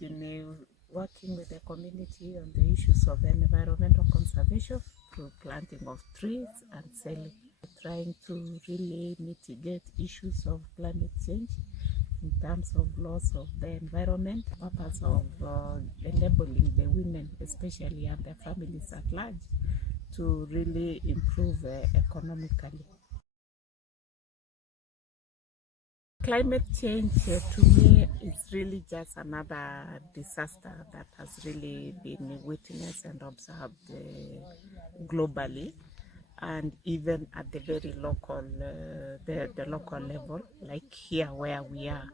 been working with the community on the issues of environmental conservation through planting of trees and selling, trying to really mitigate issues of climate change in terms of loss of the environment, purpose of enabling the women especially and their families at large to really improve economically. Climate change to me is really just another disaster that has really been witnessed and observed globally, and even at the very local, the local level, like here where we are.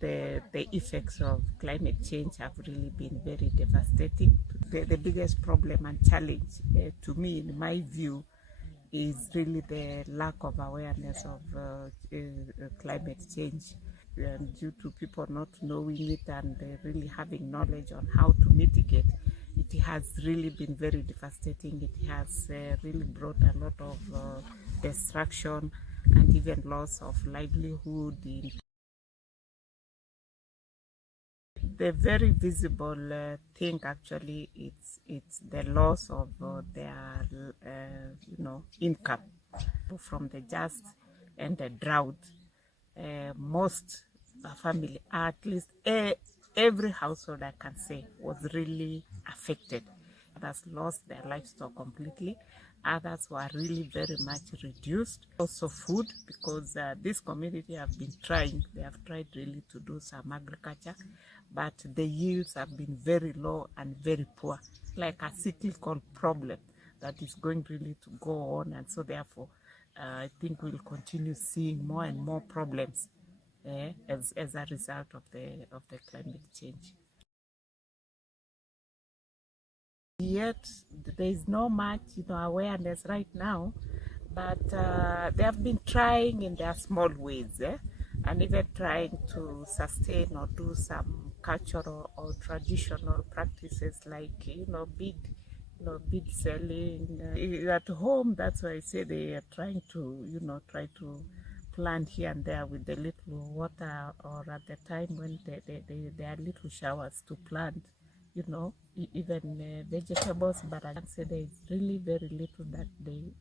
The effects of climate change have really been very devastating. The biggest problem and challenge to me, in my view, is really the lack of awareness of climate change, and due to people not knowing it and really having knowledge on how to mitigate, it has really been very devastating. It has really brought a lot of destruction and even loss of livelihood. The very visible thing actually it's the loss of their income from the drought and the drought. Most family, at least every household I can say, was really affected. Others lost their livestock completely. Others were really very much reduced. Also food, because this community have been trying, they have tried really to do some agriculture, but the yields have been very low and very poor, like a cyclical problem that is going really to go on. And so therefore, I think we'll continue seeing more and more problems as a result of the climate change. Yet there is no much awareness right now, but they have been trying in their small ways, and even trying to sustain or do some cultural or traditional practices like bead selling at home. That's why I say they are trying to try to plant here and there with the little water, or at the time when there are little showers to plant even vegetables. But I can say there is really very little that they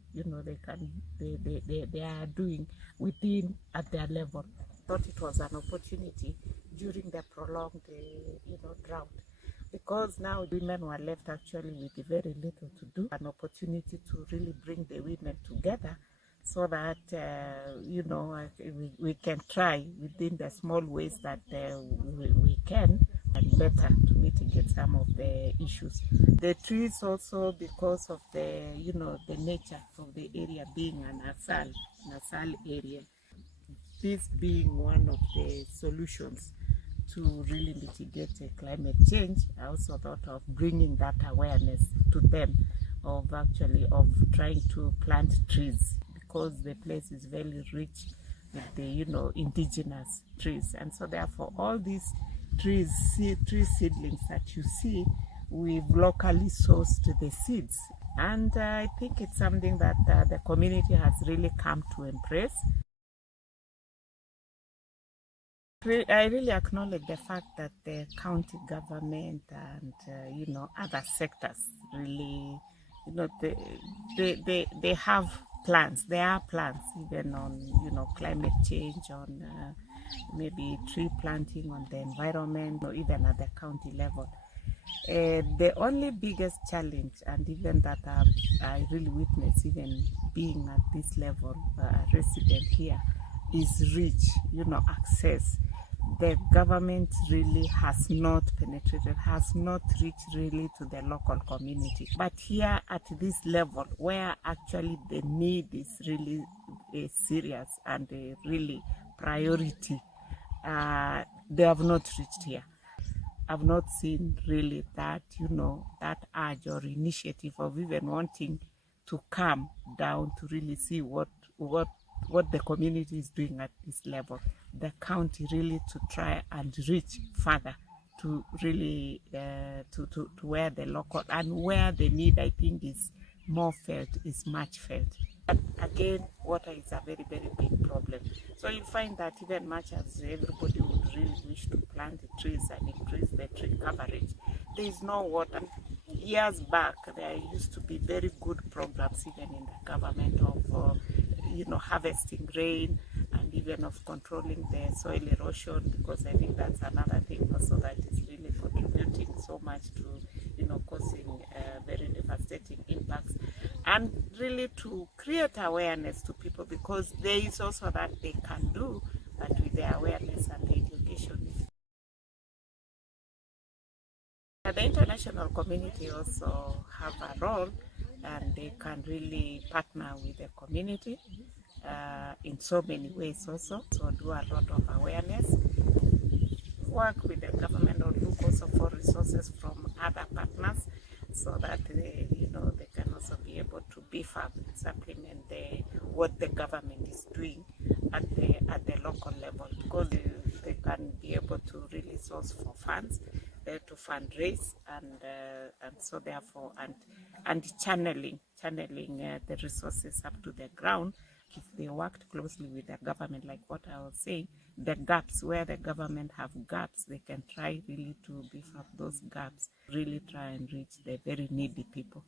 are doing within at their level. I thought it was an opportunity during the prolonged drought, because now women were left actually with very little to do. An opportunity to really bring the women together so that we can try within the small ways that we can, and better to mitigate some of the issues. The trees also, because of the the nature of the area being an asal area, this being one of the solutions to really mitigate climate change, I also thought of bringing that awareness to them of trying to plant trees, because the place is very rich with the indigenous trees. And so therefore all these tree seedlings that you see, we've locally sourced the seeds, and I think it's something that the community has really come to embrace. I really acknowledge the fact that the county government and other sectors really they have plans. There are plans even on climate change, on maybe tree planting, on the environment, or even at the county level. The only biggest challenge, and even that I really witness even being at this level, resident here, is access. The government really has not penetrated, has not reached really to the local community. But here at this level, where actually the need is really serious and really priority, they have not reached here. I've not seen really that, that urge or initiative of even wanting to come down to really see what the community is doing at this level. The county really to try and reach further to really to where the local and where the need, I think, is more felt, is much felt. But again, water is a very, very big problem. So you find that even much as everybody would really wish to plant the trees and increase the tree coverage, there is no water. Years back, there used to be very good programs even in the government of harvesting rain and even of controlling the soil erosion, because I think that's another thing also that is really contributing so much to causing very devastating impacts, and really to create awareness to people, because there is also that they can do, but with the awareness and the education. The international community also have a role, and they can really partner with the community in so many ways also. So do a lot of awareness, work with the government, or look also for resources from other partners, so that they can also be able to beef up, supplement what the government is doing at the local level, because they can be able to really source for funds to fundraise, and so therefore and channeling the resources up to the ground. If they worked closely with the government, like what I was saying, the gaps where the government have gaps, they can try really to beef up those gaps, really try and reach the very needy people.